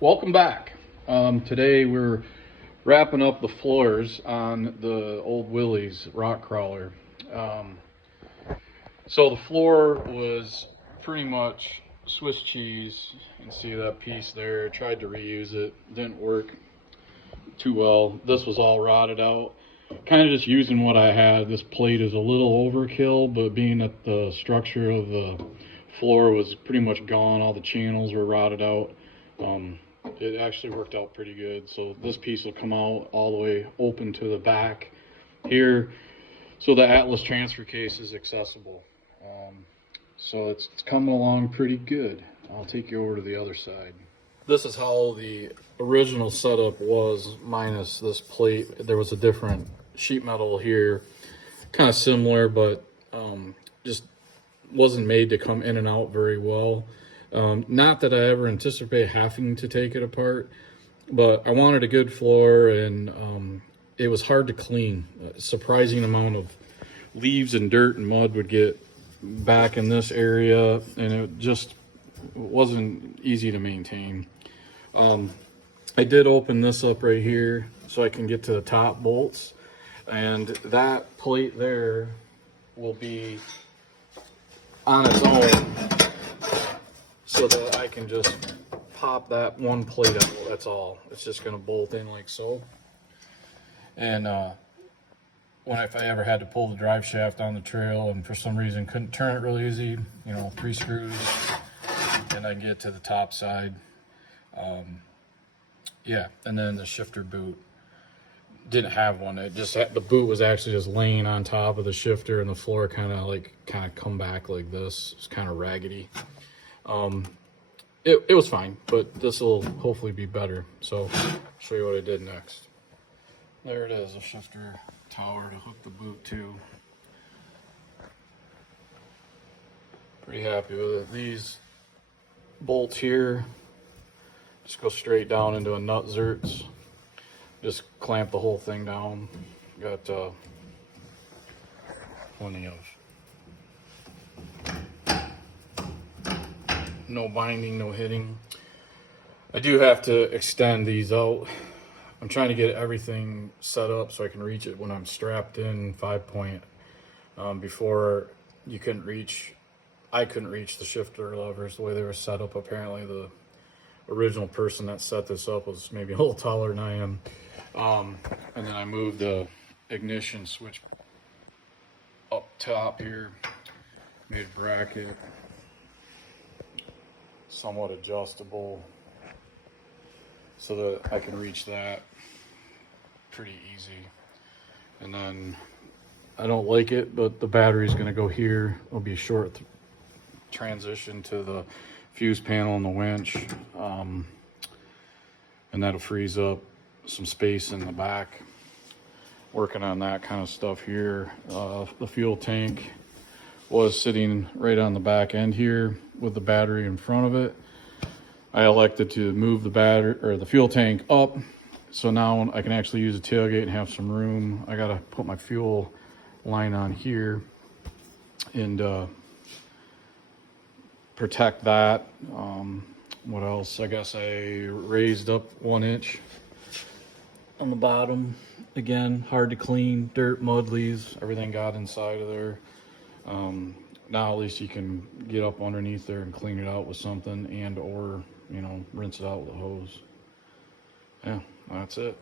Welcome back. Today we're wrapping up the floors on the old Willys rock crawler. Um, so the floor was pretty much Swiss cheese. You can see that piece there. Tried to reuse it, didn't work too well. This was all rotted out. Kind of just using what I had. This plate is a little overkill, but being that the structure of the floor was pretty much gone, all the channels were rotted out. Um, it actually worked out pretty good. So this piece will come out all the way open to the back here, so the Atlas transfer case is accessible. So it's coming along pretty good. I'll take you over to the other side. This is how the original setup was, minus this plate. There was a different sheet metal here, kind of similar, but just wasn't made to come in and out very well. Not that I ever anticipate having to take it apart, but I wanted a good floor, and it was hard to clean. A surprising amount of leaves and dirt and mud would get back in this area, and it just wasn't easy to maintain. I did open this up right here so I can get to the top bolts, and that plate there will be on its own, so that I can just pop that one plate out. That's all. It's just going to bolt in like so. And if I ever had to pull the drive shaft on the trail and for some reason couldn't turn it really easy, 3 screws, and I can get to the top side. Yeah, and then the shifter boot didn't have one. It just had, the boot was actually just laying on top of the shifter, and the floor kind of come back like this. It's kind of raggedy. It was fine, but this will hopefully be better. So I'll show you what I did next. There it is, a shifter tower to hook the boot to. Pretty happy with it. These bolts here just go straight down into a nut zerts. Just clamp the whole thing down. Got plenty of no binding, no hitting. I do have to extend these out. I'm trying to get everything set up so I can reach it when I'm strapped in 5-point. Before I couldn't reach the shifter levers the way they were set up. Apparently the original person that set this up was maybe a little taller than I am. And then I moved the ignition switch up top here, made a bracket, somewhat adjustable, so that I can reach that pretty easy. And then I don't like it, but the battery's going to go here. It'll be a short transition to the fuse panel and the winch, and that'll freeze up some space in the back. Working on that kind of stuff here. The fuel tank was sitting right on the back end here with the battery in front of it. I elected to move the battery or the fuel tank up, so now I can actually use the tailgate and have some room. I gotta put my fuel line on here and protect that. What else? I guess I raised up 1 inch on the bottom. Again, hard to clean, dirt, mud, leaves, everything got inside of there. Now at least you can get up underneath there and clean it out with something, and or rinse it out with a hose. Yeah, that's it.